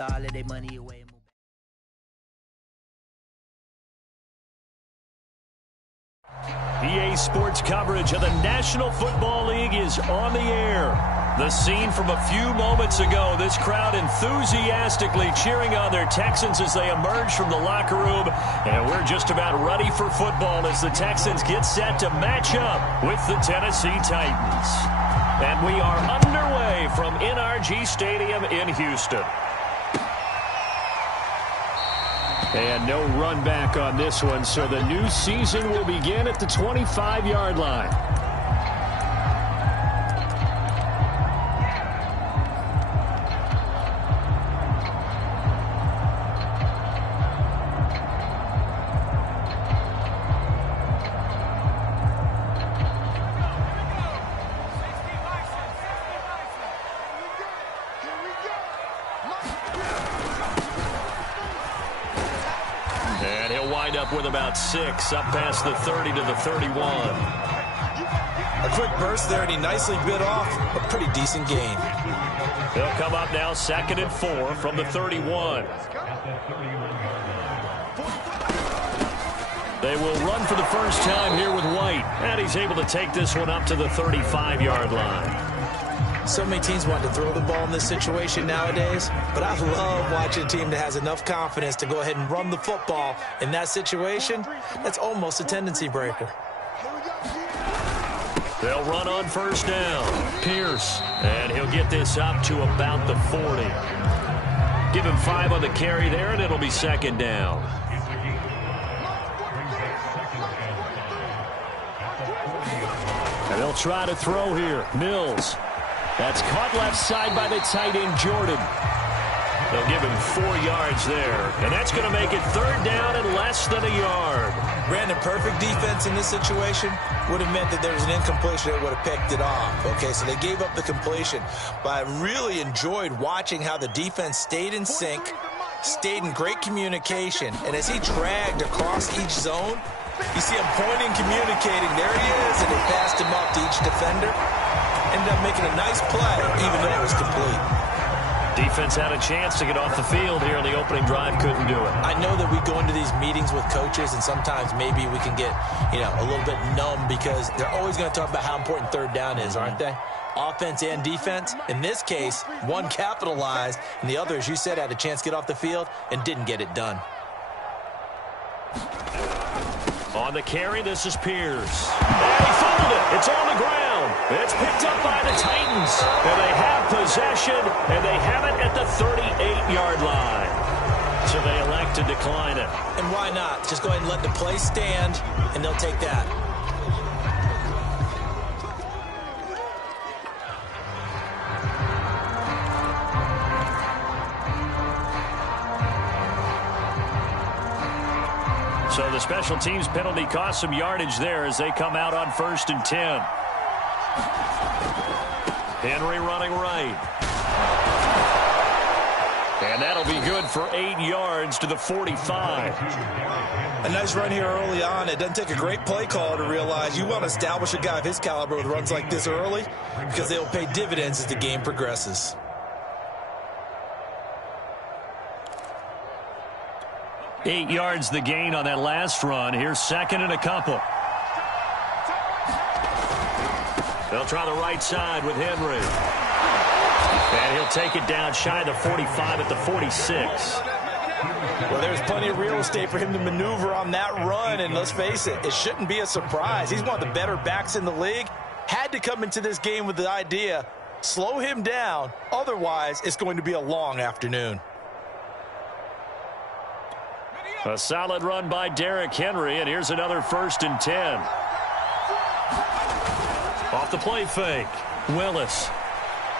all of their money away. EA Sports coverage of the National Football League is on the air. The scene from a few moments ago, this crowd enthusiastically cheering on their Texans as they emerge from the locker room. And we're just about ready for football as the Texans get set to match up with the Tennessee Titans. And we are underway from NRG Stadium in Houston. And no run back on this one, so the new season will begin at the 25-yard line. With about 6, up past the 30 to the 31. A quick burst there, and he nicely bit off a pretty decent gain. They'll come up now 2nd and 4 from the 31. They will run for the first time here with White, and he's able to take this one up to the 35-yard line. So many teams want to throw the ball in this situation nowadays, but I love watching a team that has enough confidence to go ahead and run the football in that situation. That's almost a tendency breaker. They'll run on first down. Pierce, and he'll get this up to about the 40. Give him 5 on the carry there, and it'll be 2nd down. And they'll try to throw here. Mills. That's caught left side by the tight end, Jordan. They'll give him 4 yards there. And that's going to make it 3rd down and less than a yard. Brandon, perfect defense in this situation would have meant that there was an incompletion that would have picked it off. Okay, so they gave up the completion. But I really enjoyed watching how the defense stayed in sync, stayed in great communication. And as he dragged across each zone, you see him pointing, communicating. There he is, and they passed him off to each defender. Ended up making a nice play, even though it was complete. Defense had a chance to get off the field here on the opening drive, couldn't do it. I know that we go into these meetings with coaches, and sometimes maybe we can get, a little bit numb because they're always going to talk about how important 3rd down is, aren't they? Offense and defense. In this case, one capitalized, and the other, as you said, had a chance to get off the field and didn't get it done. On the carry, this is Pierce. And he fumbled it. It's on the ground. It's picked up by the Titans. And they have possession, and they have it at the 38-yard line. So they elect to decline it. And why not? Just go ahead and let the play stand, and they'll take that. So the special teams penalty cost some yardage there as they come out on 1st and 10. Henry running right. And that'll be good for 8 yards to the 45. A nice run here early on. It doesn't take a great play caller to realize you want to establish a guy of his caliber with runs like this early because they will pay dividends as the game progresses. Eight yards the gain on that last run. Here's 2nd and a couple. They'll try the right side with Henry. And he'll take it down shy of the 45 at the 46. Well, there's plenty of real estate for him to maneuver on that run. And let's face it, it shouldn't be a surprise. He's one of the better backs in the league. Had to come into this game with the idea, slow him down. Otherwise, it's going to be a long afternoon. A solid run by Derrick Henry, and here's another 1st and 10. Off the play fake. Willis.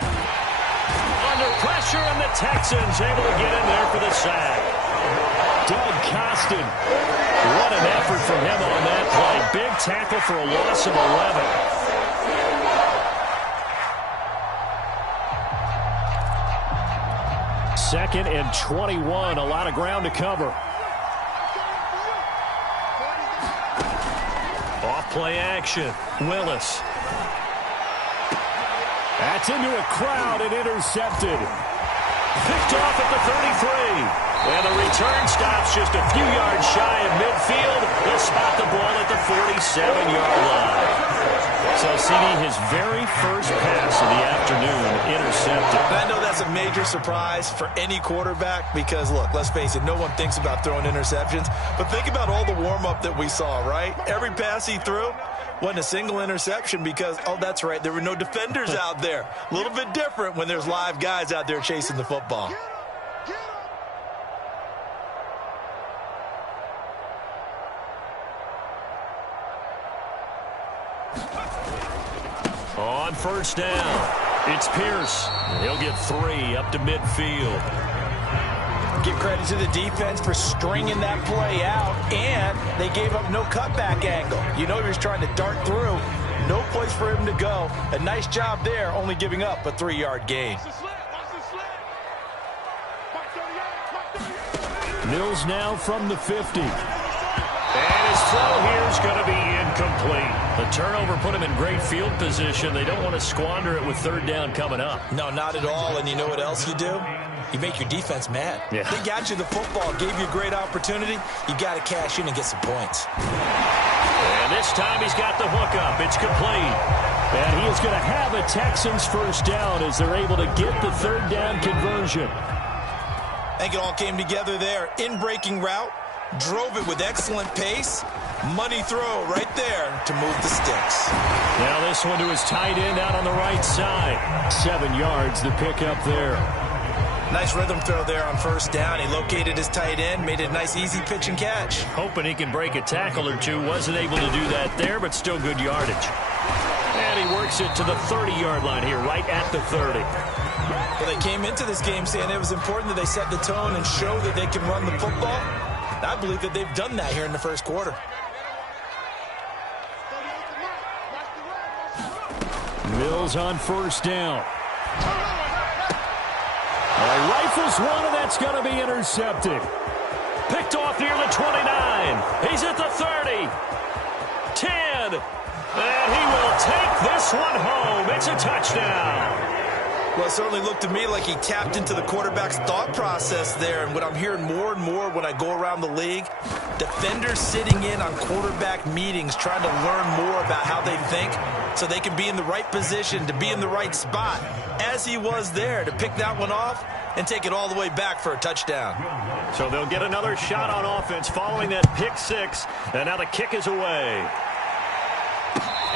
Under pressure, and the Texans able to get in there for the sack. Doug Costin. What an effort from him on that play. Big tackle for a loss of 11. 2nd and 21. A lot of ground to cover. Off-play action. Willis. That's into a crowd and intercepted. Picked off at the 33. And the return stops just a few yards shy of midfield. They'll spot the ball at the 47-yard line. So, CD, his very first pass of the afternoon intercepted. And I know that's a major surprise for any quarterback because, look, let's face it, no one thinks about throwing interceptions. But think about all the warm-up that we saw, right? Every pass he threw wasn't a single interception because, oh, that's right, there were no defenders out there. A little bit different when there's live guys out there chasing the football. On first down, it's Pierce. He'll get 3 up to midfield. Give credit to the defense for stringing that play out, and they gave up no cutback angle. You know he was trying to dart through. No place for him to go. A nice job there, only giving up a 3-yard gain. Mills now from the 50. And his throw here is going to be incomplete. The turnover put him in great field position. They don't want to squander it with third down coming up. No, not at all. And you know what else you do? You make your defense mad. Yeah. They got you the football, gave you a great opportunity. You got to cash in and get some points. And this time he's got the hook up. It's complete. And he is going to have a Texans first down as they're able to get the third down conversion. I think it all came together there. In-breaking route. Drove it with excellent pace. Money throw right there to move the sticks. Now this one to his tight end out on the right side. 7 yards the pickup there. Nice rhythm throw there on first down. He located his tight end, made it a nice easy pitch and catch. Hoping he can break a tackle or two. Wasn't able to do that there, but still good yardage. And he works it to the 30-yard line here, right at the 30. Well, they came into this game saying it was important that they set the tone and show that they can run the football. I believe that they've done that here in the first quarter. Mills on first down. Rifles one, and that's going to be intercepted. Picked off near the 29. He's at the 30. 10. And he will take this one home. It's a touchdown. Well, it certainly looked to me like he tapped into the quarterback's thought process there. And what I'm hearing more and more when I go around the league, defenders sitting in on quarterback meetings trying to learn more about how they think so they can be in the right position to be in the right spot, as he was there to pick that one off and take it all the way back for a touchdown. So they'll get another shot on offense following that pick six, and now the kick is away.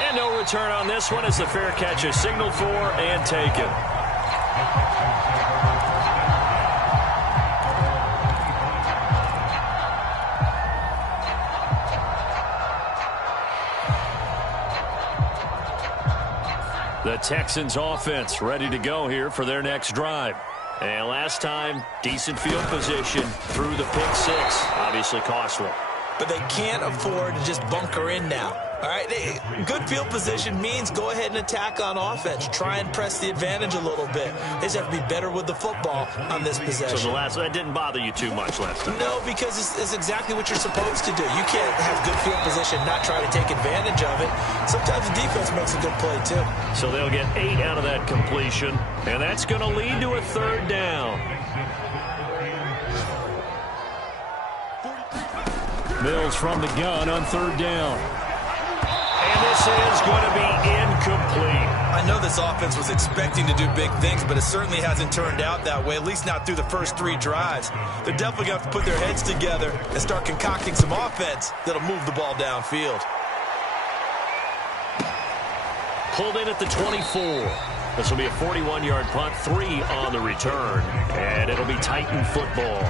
And no return on this one as the fair catch is signaled for and taken. The Texans offense ready to go here for their next drive. And last time, decent field position through the pick six. Obviously costly. But they can't afford to just bunker in now. All right, good field position means go ahead and attack on offense. Try and press the advantage a little bit. They just have to be better with the football on this possession. So that didn't bother you too much last time? No, because it's exactly what you're supposed to do. You can't have good field position, not try to take advantage of it. Sometimes the defense makes a good play, too. So they'll get 8 out of that completion, and that's going to lead to a third down. Mills from the gun on third down. And this is going to be incomplete. I know this offense was expecting to do big things, but it certainly hasn't turned out that way, at least not through the first 3 drives. They're definitely going to have to put their heads together and start concocting some offense that'll move the ball downfield. Pulled in at the 24. This will be a 41-yard punt, 3 on the return, and it'll be Titan football.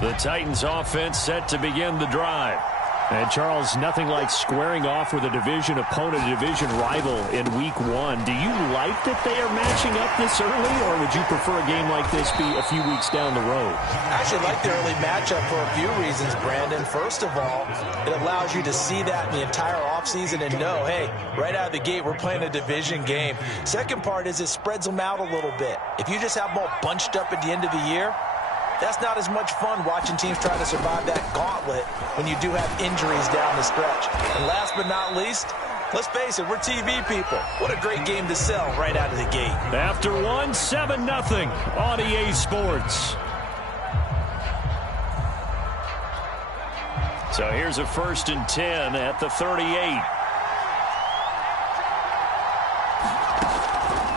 The Titans offense set to begin the drive. And, Charles, nothing like squaring off with a division opponent, a division rival in Week 1. Do you like that they are matching up this early, or would you prefer a game like this be a few weeks down the road? I actually like the early matchup for a few reasons, Brandon. First of all, it allows you to see that in the entire offseason and know, hey, right out of the gate, we're playing a division game. Second part is it spreads them out a little bit. If you just have them all bunched up at the end of the year, that's not as much fun watching teams try to survive that gauntlet when you do have injuries down the stretch. And last but not least, let's face it, we're TV people. What a great game to sell right out of the gate. After one, 7-0 on EA Sports. So here's a 1st and 10 at the 38.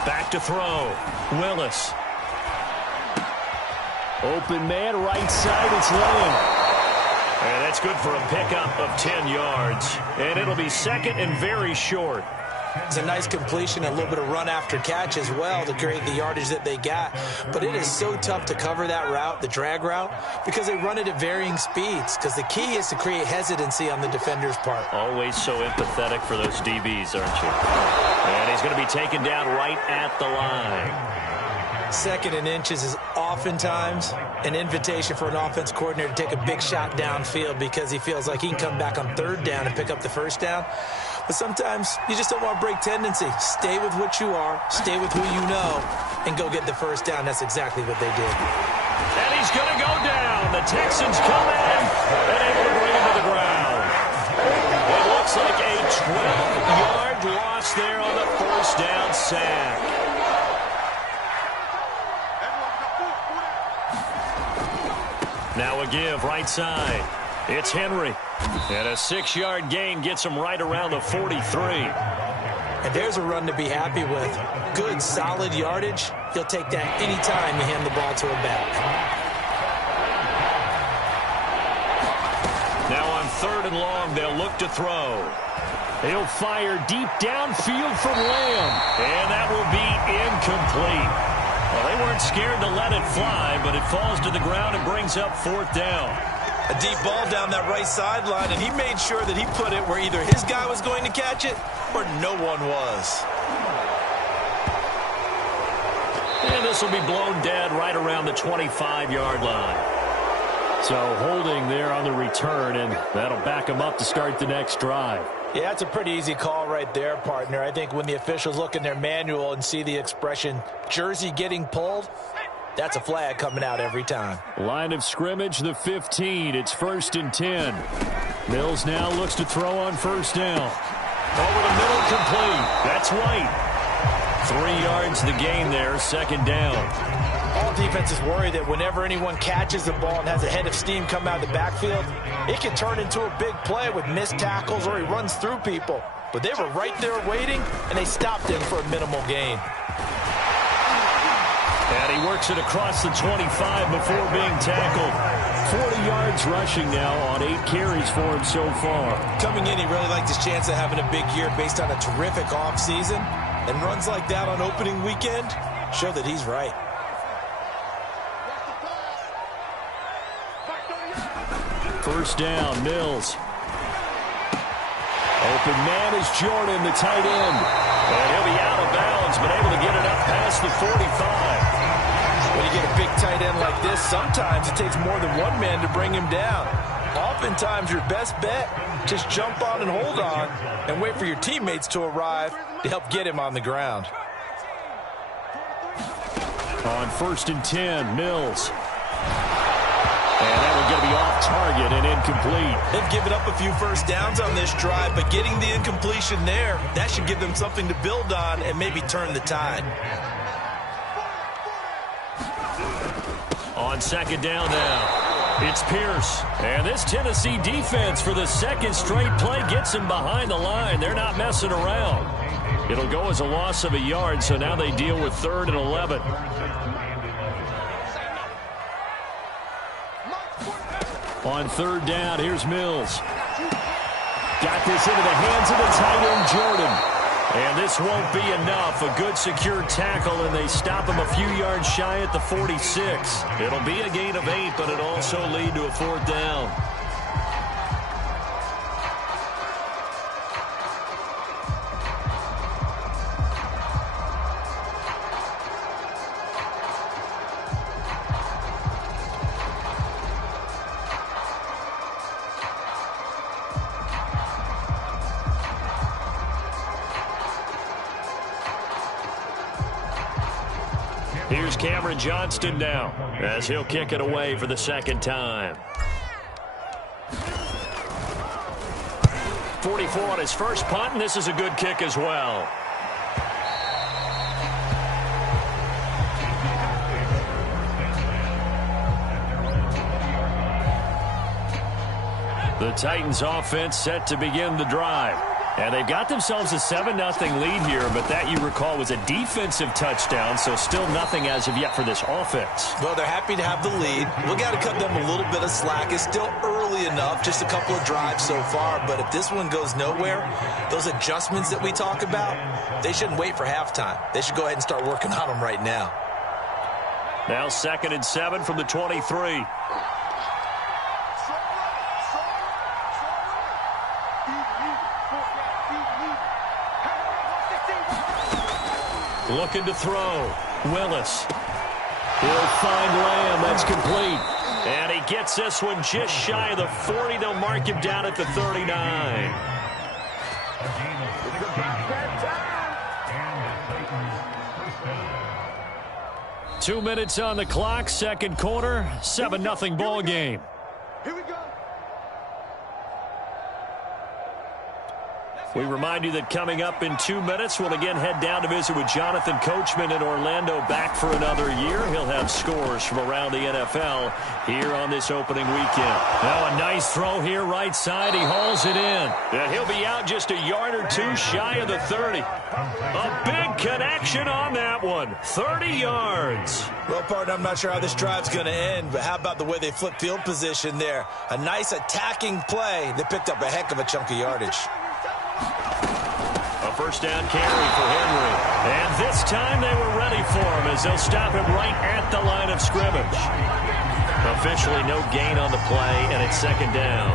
Back to throw. Willis. Open man, right side, it's Lamb. And that's good for a pickup of 10 yards. And it'll be 2nd and very short. It's a nice completion, a little bit of run after catch as well to create the yardage that they got. But it is so tough to cover that route, the drag route, because they run it at varying speeds. Because the key is to create hesitancy on the defender's part. Always so empathetic for those DBs, aren't you? And he's going to be taken down right at the line. 2nd and inches is oftentimes an invitation for an offense coordinator to take a big shot downfield because he feels like he can come back on 3rd down and pick up the 1st down. But sometimes you just don't want to break tendency. Stay with what you are, stay with who you know, and go get the 1st down. That's exactly what they did. And he's going to go down. The Texans come in and able to bring him to the ground. It looks like a 12-yard loss there on the 1st down sack. Now a give right side. It's Henry. And a 6-yard gain gets him right around the 43. And there's a run to be happy with. Good, solid yardage. He'll take that anytime you hand the ball to a back. Now on 3rd and long, they'll look to throw. He'll fire deep downfield from Lamb. And that will be incomplete. Well, they weren't scared to let it fly, but it falls to the ground and brings up 4th down. A deep ball down that right sideline, and he made sure that he put it where either his guy was going to catch it or no one was. And this will be blown dead right around the 25-yard line. So holding there on the return, and that'll back him up to start the next drive. Yeah, it's a pretty easy call right there, partner. I think when the officials look in their manual and see the expression jersey getting pulled, that's a flag coming out every time. Line of scrimmage, the 15. It's 1st and 10. Mills now looks to throw on 1st down. Over the middle, complete. That's White. 3 yards the gain there, 2nd down. All defenses worry that whenever anyone catches the ball and has a head of steam come out of the backfield, it can turn into a big play with missed tackles or he runs through people. But they were right there waiting, and they stopped him for a minimal gain. And he works it across the 25 before being tackled. 40 yards rushing now on 8 carries for him so far. Coming in, he really liked his chance of having a big year based on a terrific offseason. And runs like that on opening weekend show that he's right. First down, Mills. Open man is Jordan, the tight end. And he'll be out of bounds, but able to get it up past the 45. When you get a big tight end like this, sometimes it takes more than one man to bring him down. Oftentimes, your best bet, just jump on and hold on and wait for your teammates to arrive to help get him on the ground. On 1st and 10, Mills. And that one's going to be off target and incomplete. They've given up a few first downs on this drive, but getting the incompletion there, that should give them something to build on and maybe turn the tide. On 2nd down now, it's Pierce. And this Tennessee defense for the 2nd straight play gets him behind the line. They're not messing around. It'll go as a loss of a yard, so now they deal with 3rd and 11. On 3rd down, here's Mills. Got this into the hands of the tight end, Jordan. And this won't be enough. A good secure tackle, and they stop him a few yards shy at the 46. It'll be a gain of 8, but it'll also lead to a 4th down. here's Cameron Johnston now as he'll kick it away for the second time. 44 on his first punt, and this is a good kick as well. The Titans offense set to begin the drive. And they've got themselves a 7-0 lead here, but that, you recall, was a defensive touchdown, so still nothing as of yet for this offense. Well, they're happy to have the lead. We got to cut them a little bit of slack. It's still early enough, just a couple of drives so far, but if this one goes nowhere, those adjustments that we talk about, they shouldn't wait for halftime. They should go ahead and start working on them right now. Now 2nd and 7 from the 23. Looking to throw. Willis. He'll find Lamb. That's complete. And he gets this one just shy of the 40. They'll mark him down at the 39. Two minutes on the clock. Second quarter. 7-0 ball game. Here we go. We remind you that coming up in 2 minutes, we'll again head down to visit with Jonathan Coachman in Orlando, back for another year. He'll have scores from around the NFL here on this opening weekend. Now a nice throw here, right side. He hauls it in. And he'll be out just a yard or two shy of the 30. A big connection on that one. 30 yards. Well, partner, I'm not sure how this drive's going to end, but how about the way they flip field position there? A nice attacking play. They picked up a heck of a chunk of yardage. A first down carry for Henry. And this time they were ready for him as they'll stop him right at the line of scrimmage. Officially no gain on the play, and it's second down.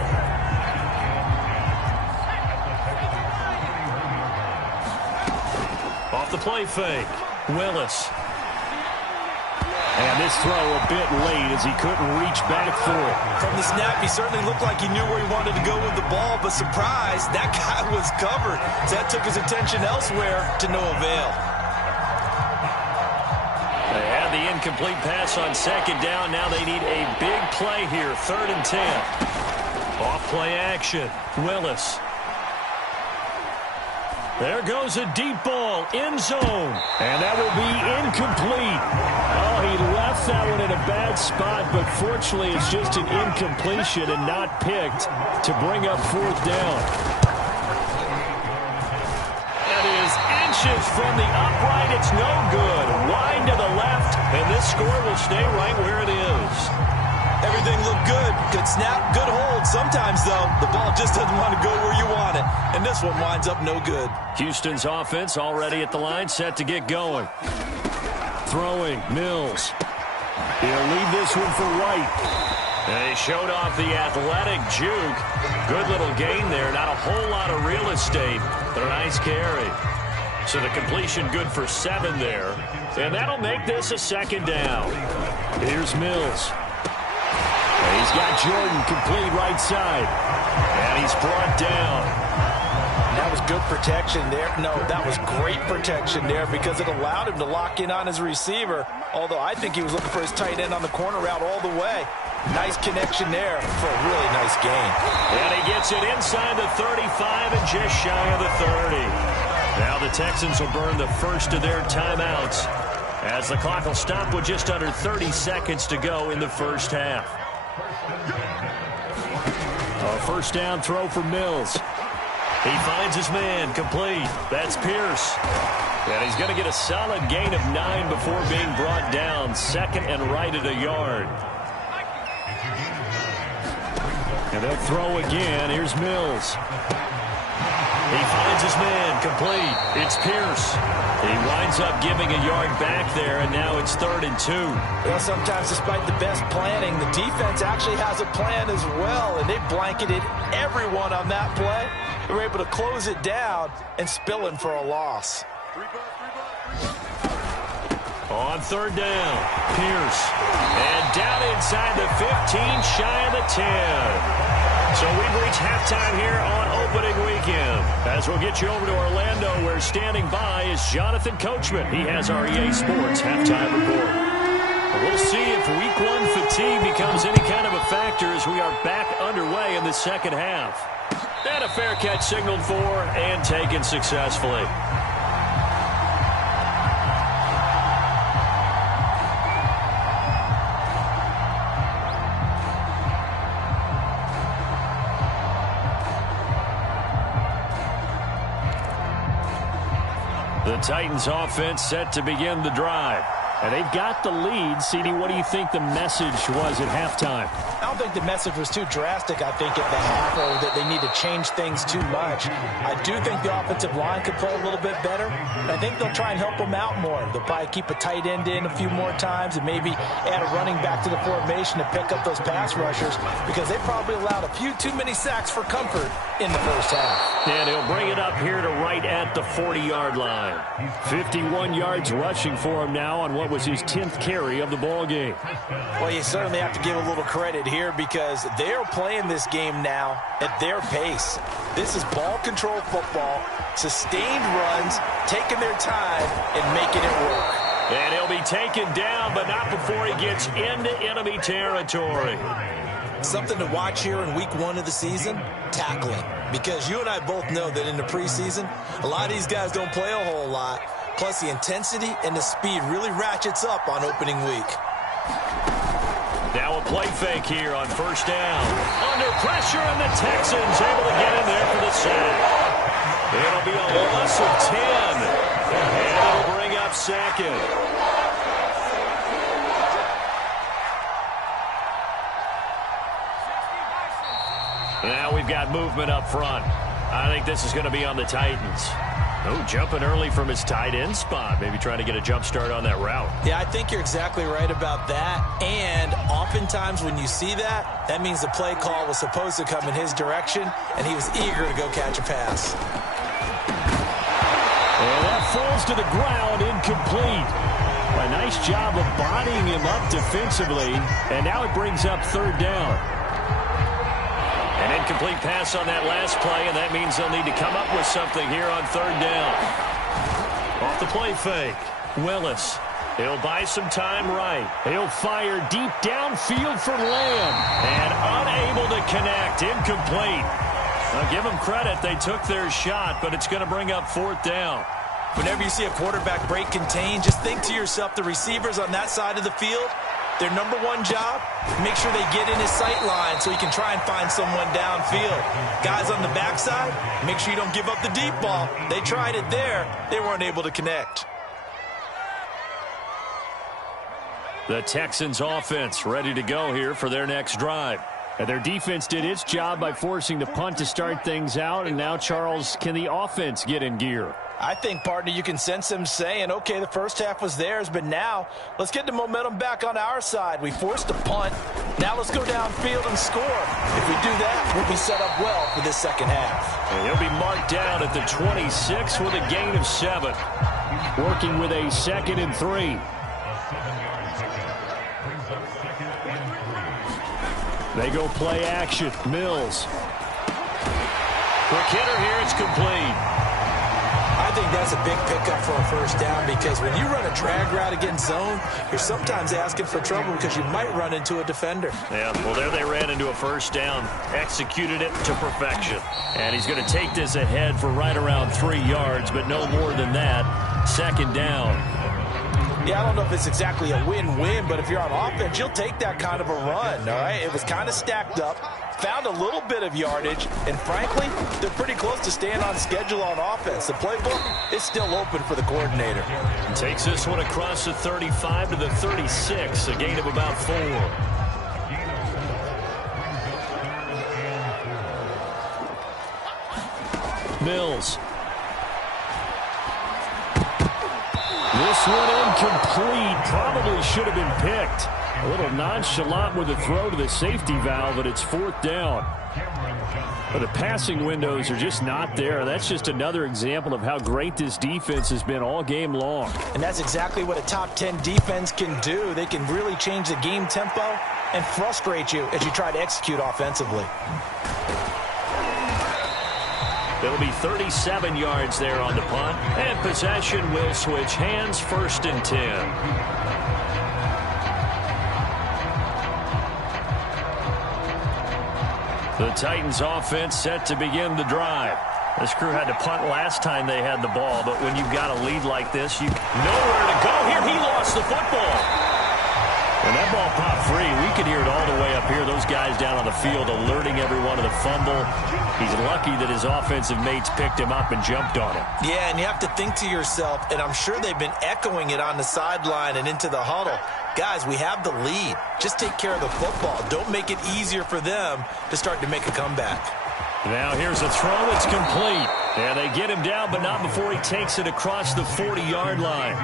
Off the play fake. Willis. And this throw a bit late as he couldn't reach back for it. From the snap, he certainly looked like he knew where he wanted to go with the ball, but surprise, that guy was covered. So that took his attention elsewhere to no avail. They had the incomplete pass on second down. Now they need a big play here, 3rd and 10. Off play action. Willis. There goes a deep ball, end zone, and that will be incomplete. Oh, he left that one in a bad spot, but fortunately it's just an incompletion and not picked to bring up 4th down. That is inches from the upright. It's no good. Wide to the left, and this score will stay right where it is. Everything looked good. Good snap, good hold. Sometimes, though, the ball just doesn't want to go where you want it. And this one winds up no good. Houston's offense already at the line, set to get going. Throwing, Mills. He'll leave this one for White. And he showed off the athletic juke. Good little gain there. Not a whole lot of real estate, but a nice carry. So the completion good for 7 there. And that'll make this a second down. Here's Mills. He's got Jordan complete right side. And he's brought down. That was good protection there. No, that was great protection there because it allowed him to lock in on his receiver. Although I think he was looking for his tight end on the corner route all the way. Nice connection there for a really nice gain. And he gets it inside the 35 and just shy of the 30. Now the Texans will burn the first of their timeouts as the clock will stop with just under 30 seconds to go in the first half. A first down throw for Mills. He finds his man, complete. That's Pierce. And he's going to get a solid gain of 9 before being brought down. 2nd and right at a yard. And they'll throw again. Here's Mills. He finds his man, complete. It's Pierce. He winds up giving a yard back there, and now it's 3rd and 2. Well, sometimes despite the best planning, the defense actually has a plan as well, and they blanketed everyone on that play. They were able to close it down and spill in for a loss. On 3rd down, Pierce. And down inside the 15, shy of the 10. So we've reached halftime here on opening weekend. As we'll get you over to Orlando, where standing by is Jonathan Coachman. He has our EA Sports halftime report. We'll see if week one fatigue becomes any kind of a factor as we are back underway in the second half. And a fair catch signaled for and taken successfully. The Titans offense set to begin the drive. And they've got the lead. CD, what do you think the message was at halftime? I don't think the message was too drastic, I think, at the half, or that they need to change things too much. I do think the offensive line could play a little bit better. And I think they'll try and help them out more. They'll probably keep a tight end in a few more times and maybe add a running back to the formation to pick up those pass rushers, because they probably allowed a few too many sacks for comfort in the first half. And he'll bring it up here to right at the 40-yard line. 51 yards rushing for him now on what was his 10th carry of the ball game. Well, you certainly have to give a little credit here, because they're playing this game now at their pace. This is ball control football, sustained runs, taking their time and making it work. And he'll be taken down, but not before he gets into enemy territory. Something to watch here in week one of the season, tackling. Because you and I both know that in the preseason, a lot of these guys don't play a whole lot. Plus, the intensity and the speed really ratchets up on opening week. Now a play fake here on first down. Under pressure, and the Texans able to get in there for the sack. It'll be a loss of 10. And it'll bring up second. Now we've got movement up front. I think this is going to be on the Titans. Oh, jumping early from his tight end spot. Maybe trying to get a jump start on that route. Yeah, I think you're exactly right about that. And oftentimes when you see that, that means the play call was supposed to come in his direction, and he was eager to go catch a pass. And that falls to the ground, incomplete. A nice job of bodying him up defensively, and now it brings up third down. An incomplete pass on that last play, and that means they'll need to come up with something here on third down. Off the play fake, Willis. He'll buy some time right. He'll fire deep downfield for Lamb, and unable to connect, incomplete. Now give them credit, they took their shot, but it's going to bring up fourth down. Whenever you see a quarterback break contain, just think to yourself, the receivers on that side of the field, their number one job, make sure they get in his sight line so he can try and find someone downfield. Guys on the backside, make sure you don't give up the deep ball. They tried it there. They weren't able to connect. The Texans offense ready to go here for their next drive. And their defense did its job by forcing the punt to start things out. And now, Charles, can the offense get in gear? I think, partner, you can sense them saying, okay, the first half was theirs, but now let's get the momentum back on our side. We forced a punt. Now let's go downfield and score. If we do that, we'll be set up well for this second half. And he'll be marked down at the 26 with a gain of 7. Working with a 2nd and 3. They go play action. Mills. Quick hitter here. It's complete. I think that's a big pickup for a first down, because when you run a drag route against zone, you're sometimes asking for trouble because you might run into a defender. Yeah, well, there they ran into a first down. Executed it to perfection. And he's going to take this ahead for right around 3 yards, but no more than that. Second down. Yeah, I don't know if it's exactly a win-win, but if you're on offense, you'll take that kind of a run, all right? It was kind of stacked up, found a little bit of yardage, and frankly, they're pretty close to staying on schedule on offense. The playbook is still open for the coordinator. And takes this one across the 35 to the 36, a gain of about 4. Mills. This one incomplete. Probably should have been picked. A little nonchalant with a throw to the safety valve, but it's fourth down. But the passing windows are just not there. That's just another example of how great this defense has been all game long. And that's exactly what a top 10 defense can do. They can really change the game tempo and frustrate you as you try to execute offensively. It'll be 37 yards there on the punt, and possession will switch hands, 1st and 10. The Titans offense set to begin the drive. This crew had to punt last time they had the ball, but when you've got a lead like this, you nowhere to go. Here, he lost the football. And that ball popped free. We could hear it all the way up here. Those guys down on the field alerting everyone of the fumble. He's lucky that his offensive mates picked him up and jumped on him. Yeah, and you have to think to yourself, and I'm sure they've been echoing it on the sideline and into the huddle. Guys, we have the lead. Just take care of the football. Don't make it easier for them to start to make a comeback. Now here's a throw. It's complete. And they get him down, but not before he takes it across the 40-yard line.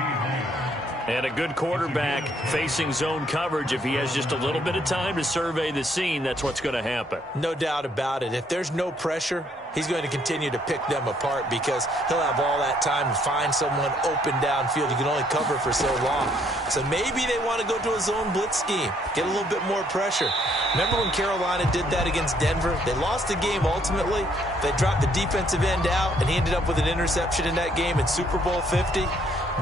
And a good quarterback facing zone coverage. If he has just a little bit of time to survey the scene, that's what's going to happen. No doubt about it. If there's no pressure, he's going to continue to pick them apart because he'll have all that time to find someone open downfield. You can only cover for so long. So maybe they want to go to a zone blitz scheme, get a little bit more pressure. Remember when Carolina did that against Denver? They lost the game ultimately. They dropped the defensive end out, and he ended up with an interception in that game in Super Bowl 50.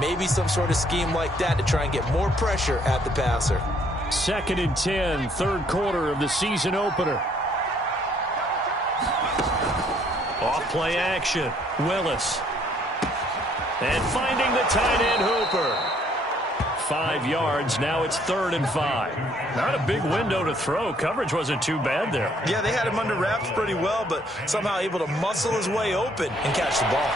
Maybe some sort of scheme like that to try and get more pressure at the passer. 2nd and 10, 3rd quarter of the season opener. Off play action. Willis. And finding the tight end Hooper. 5 yards. Now it's 3rd and 5. Not a big window to throw. Coverage wasn't too bad there. Yeah, they had him under wraps pretty well, but somehow able to muscle his way open and catch the ball.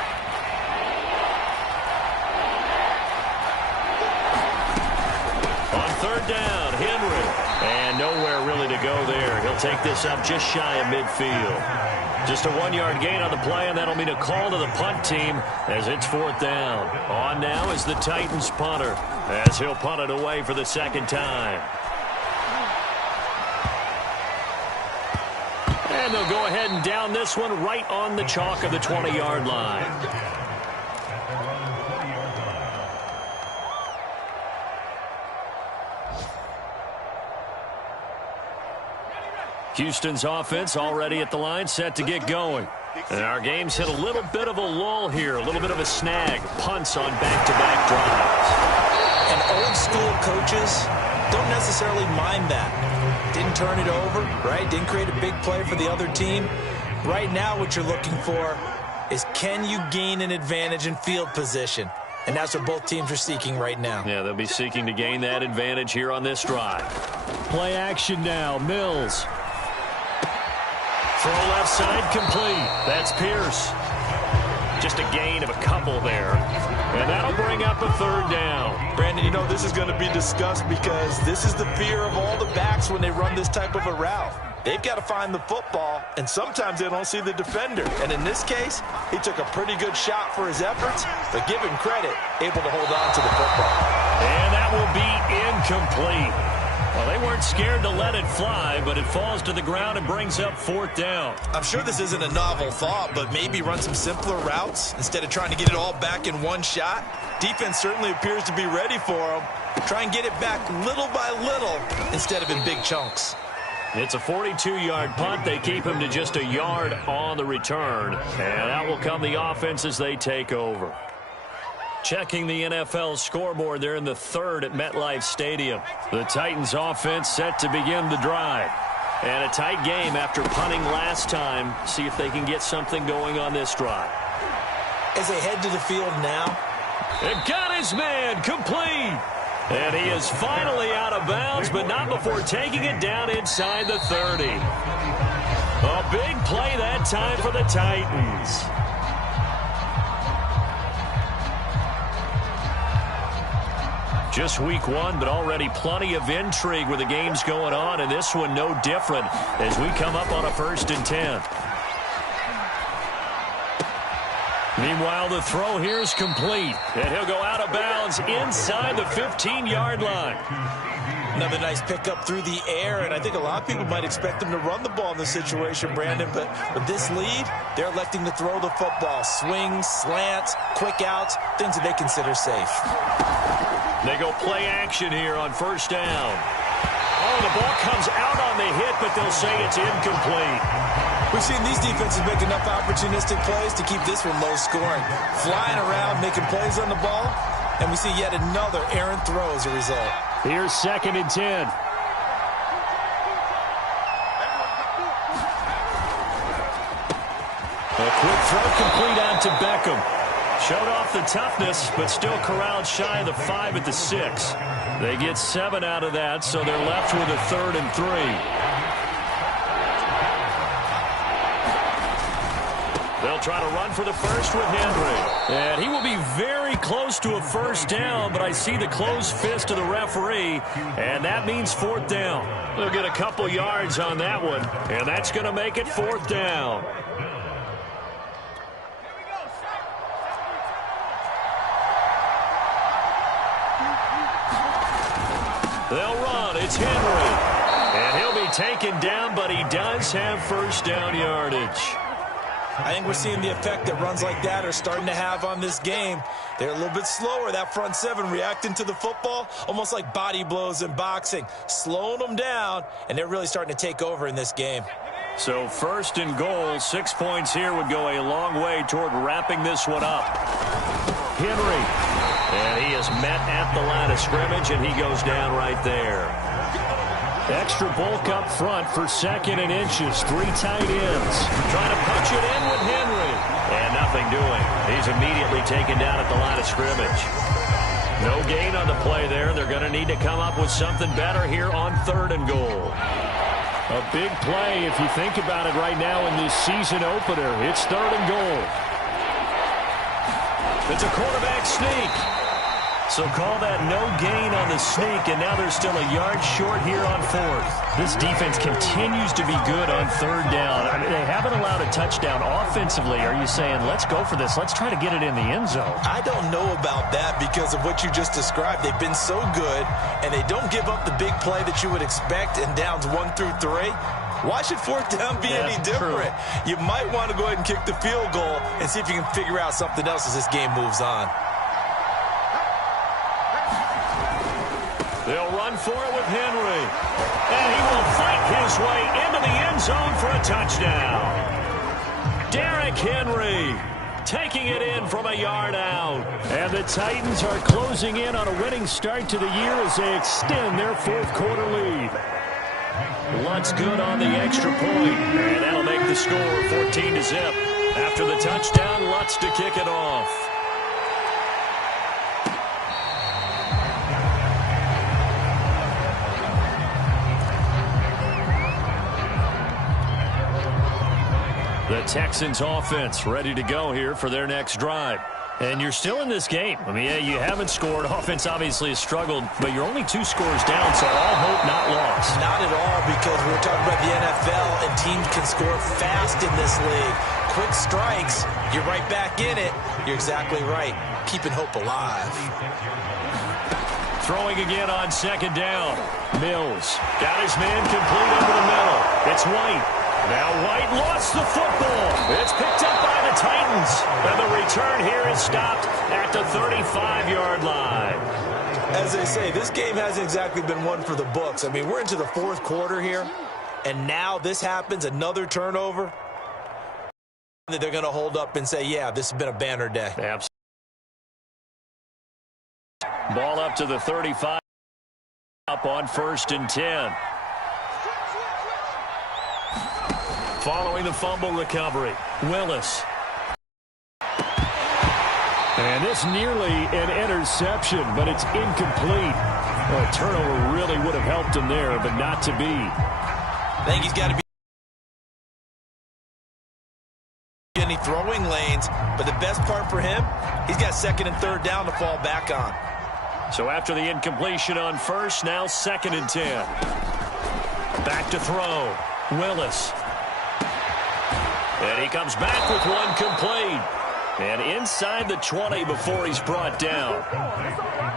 On 3rd down, Henry. And nowhere really to go there. He'll take this up just shy of midfield. Just a 1-yard gain on the play, and that'll mean a call to the punt team as it's 4th down. On now is the Titans punter as he'll punt it away for the 2nd time. And they'll go ahead and down this one right on the chalk of the 20-yard line. Houston's offense already at the line, set to get going. And our game's hit a little bit of a lull here, a little bit of a snag. Punts on back-to-back drives. And old-school coaches don't necessarily mind that. Didn't turn it over, right? Didn't create a big play for the other team. Right now what you're looking for is can you gain an advantage in field position? And that's what both teams are seeking right now. Yeah, they'll be seeking to gain that advantage here on this drive. Play action now, Mills. Throw left side complete. That's Pierce. Just a gain of a couple there. And that'll bring up a 3rd down. Brandon, you know, this is going to be discussed because this is the fear of all the backs when they run this type of a route. They've got to find the football, and sometimes they don't see the defender. And in this case, he took a pretty good shot for his efforts, but give him credit, able to hold on to the football. And that will be incomplete. Well, they weren't scared to let it fly, but it falls to the ground and brings up 4th down. I'm sure this isn't a novel thought, but maybe run some simpler routes instead of trying to get it all back in one shot. Defense certainly appears to be ready for them. Try and get it back little by little instead of in big chunks. It's a 42-yard punt. They keep him to just a yard on the return. And out will come the offense as they take over. Checking the NFL scoreboard, they're in the 3rd at MetLife Stadium. The Titans offense set to begin the drive. And a tight game after punting last time. See if they can get something going on this drive. As they head to the field now. And got his man complete. And he is finally out of bounds, but not before taking it down inside the 30. A big play that time for the Titans. Just week 1, but already plenty of intrigue with the games going on, and this one no different as we come up on a 1st and 10. Meanwhile, the throw here is complete, and he'll go out of bounds inside the 15-yard line. Another nice pickup through the air, and I think a lot of people might expect them to run the ball in this situation, Brandon, but with this lead, they're electing to throw the football. Swings, slants, quick outs, things that they consider safe. They go play action here on 1st down. Oh, the ball comes out on the hit, but they'll say it's incomplete. We've seen these defenses make enough opportunistic plays to keep this one low scoring. Flying around, making plays on the ball, and we see yet another errant throw as a result. Here's 2nd and 10. A quick throw complete out to Beckham. Showed off the toughness, but still corralled shy of the 5 at the 6. They get 7 out of that, so they're left with a 3rd and 3. They'll try to run for the first with Henry. And he will be very close to a first down, but I see the closed fist of the referee, and that means 4th down. They'll get a couple yards on that one, and that's going to make it 4th down. They'll run. It's Henry. And he'll be taken down, but he does have first down yardage. I think we're seeing the effect that runs like that are starting to have on this game. They're a little bit slower, that front 7 reacting to the football, almost like body blows in boxing, slowing them down, and they're really starting to take over in this game. So 1st and goal, 6 points here would go a long way toward wrapping this one up. Henry, and he is met at the line of scrimmage, and he goes down right there. Extra bulk up front for 2nd and inches. 3 tight ends. Trying to punch it in with Henry. And nothing doing. He's immediately taken down at the line of scrimmage. No gain on the play there. They're going to need to come up with something better here on 3rd and goal. A big play if you think about it right now in this season opener. It's 3rd and goal. It's a quarterback sneak. So call that no gain on the sneak, and now they're still a yard short here on 4th. This defense continues to be good on 3rd down. I mean, they haven't allowed a touchdown offensively. Are you saying, let's go for this, let's try to get it in the end zone? I don't know about that because of what you just described. They've been so good, and they don't give up the big play that you would expect in downs 1 through 3. Why should 4th down be any different? True. You might want to go ahead and kick the field goal and see if you can figure out something else as this game moves on. They'll run for it with Henry. And he will fight his way into the end zone for a touchdown. Derrick Henry taking it in from a yard out. And the Titans are closing in on a winning start to the year as they extend their 4th quarter lead. Lutz good on the extra point. And that'll make the score 14-0. After the touchdown, Lutz to kick it off. The Texans offense ready to go here for their next drive. And you're still in this game. I mean, yeah, you haven't scored. Offense obviously has struggled, but you're only 2 scores down, so all hope not lost. Not at all, because we're talking about the NFL, and teams can score fast in this league. Quick strikes, you're right back in it. You're exactly right. Keeping hope alive. Throwing again on 2nd down. Mills got his man complete over the middle. It's White. Now White lost the football. It's picked up by the Titans. And the return here is stopped at the 35-yard line. As they say, this game hasn't exactly been one for the books. I mean, we're into the 4th quarter here, and now this happens, another turnover. They're going to hold up and say, yeah, this has been a banner day. Absolutely. Ball up to the 35. Up on 1st and 10. Following the fumble recovery, Willis. And this nearly an interception, but it's incomplete. Well, a turnover really would have helped him there, but not to be. I think he's got to be any throwing lanes, but the best part for him, he's got 2nd and 3rd down to fall back on. So after the incompletion on 1st, now 2nd and 10. Back to throw, Willis. And he comes back with one complete. And inside the 20 before he's brought down.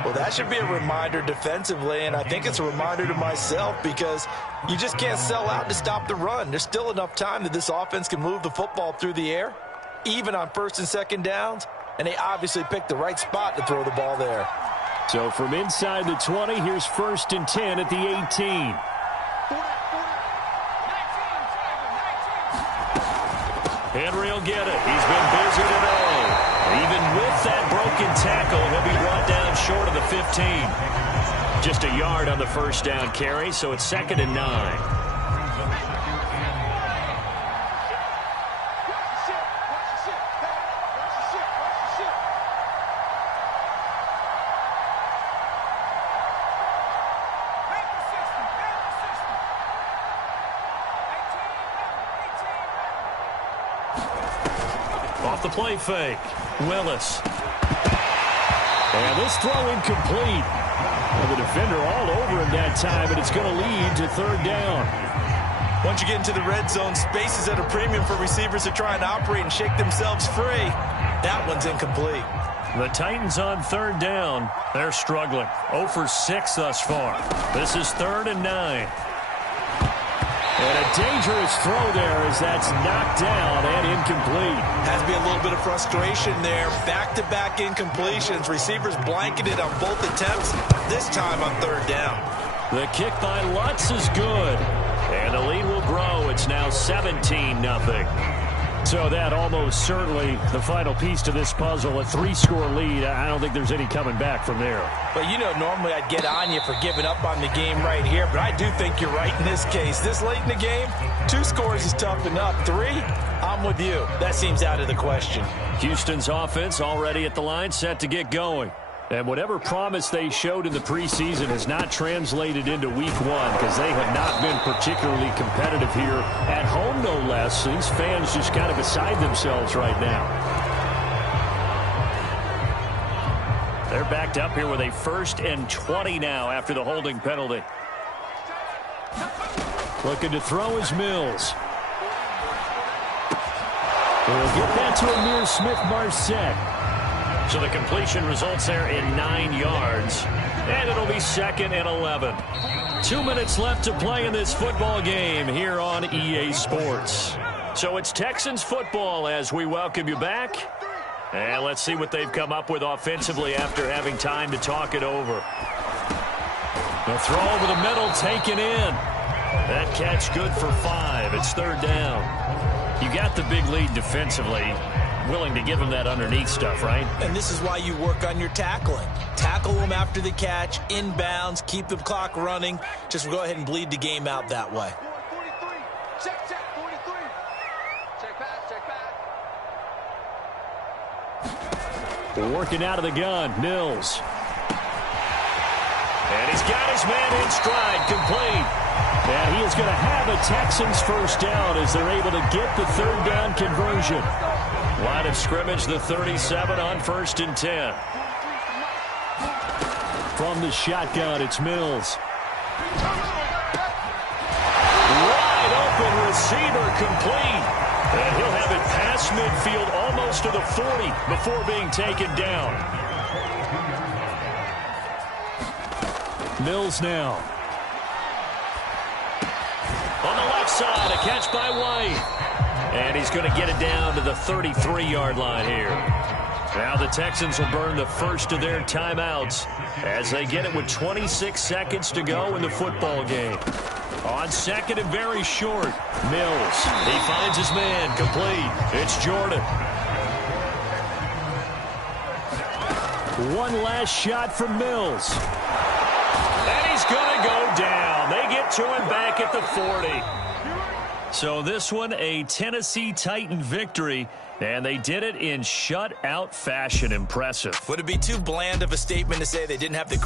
Well, that should be a reminder defensively, and I think it's a reminder to myself because you just can't sell out to stop the run. There's still enough time that this offense can move the football through the air, even on 1st and 2nd downs, and they obviously picked the right spot to throw the ball there. So from inside the 20, here's 1st and 10 at the 18. Henry will get it. He's been busy today. Even with that broken tackle, he'll be brought down short of the 15. Just a yard on the first down carry, so it's 2nd and 9. Off the play fake. Willis. And this throw incomplete. And the defender all over him that time, and it's going to lead to 3rd down. Once you get into the red zone, space is at a premium for receivers to try and operate and shake themselves free. That one's incomplete. The Titans on 3rd down. They're struggling. 0 for 6 thus far. This is 3rd and 9. And a dangerous throw there as that's knocked down and incomplete. Has to be a little bit of frustration there. Back-to-back incompletions. Receivers blanketed on both attempts, this time on 3rd down. The kick by Lutz is good. And the lead will grow. It's now 17-0. So that almost certainly the final piece to this puzzle, a 3-score lead. I don't think there's any coming back from there. But, you know, normally I'd get on you for giving up on the game right here, but I do think you're right in this case. This late in the game, 2 scores is tough enough. 3, I'm with you. That seems out of the question. Houston's offense already at the line, set to get going. And whatever promise they showed in the preseason has not translated into week 1 because they have not been particularly competitive here at home, no less. These fans just kind of beside themselves right now. They're backed up here with a 1st and 20 now after the holding penalty. Looking to throw is Mills. We'll get that to Amir Smith-Marset. So the completion results there in 9 yards. And it'll be 2nd and 11. 2 minutes left to play in this football game here on EA Sports. So it's Texans football as we welcome you back. And let's see what they've come up with offensively after having time to talk it over. The throw over the middle taken in. That catch good for 5. It's 3rd down. You got the big lead defensively. Willing to give him that underneath stuff, right? And this is why you work on your tackling. Tackle them after the catch, inbounds, keep the clock running. Just go ahead and bleed the game out that way. 43. Check, 43. Check back. Working out of the gun, Mills. And he's got his man in stride, complete. And he is going to have a Texans 1st down as they're able to get the 3rd down conversion. Line of scrimmage, the 37 on 1st and 10. From the shotgun, it's Mills. Wide open receiver complete. And he'll have it past midfield almost to the 40 before being taken down. Mills now. On the left side, a catch by White. And he's going to get it down to the 33-yard line here. Now the Texans will burn the first of their timeouts as they get it with 26 seconds to go in the football game. On 2nd and very short, Mills. He finds his man, complete. It's Jordan. One last shot from Mills. And he's going to go down. They get to him back at the 40. So this one, a Tennessee Titan victory, and they did it in shutout fashion. Impressive. Would it be too bland of a statement to say they didn't have the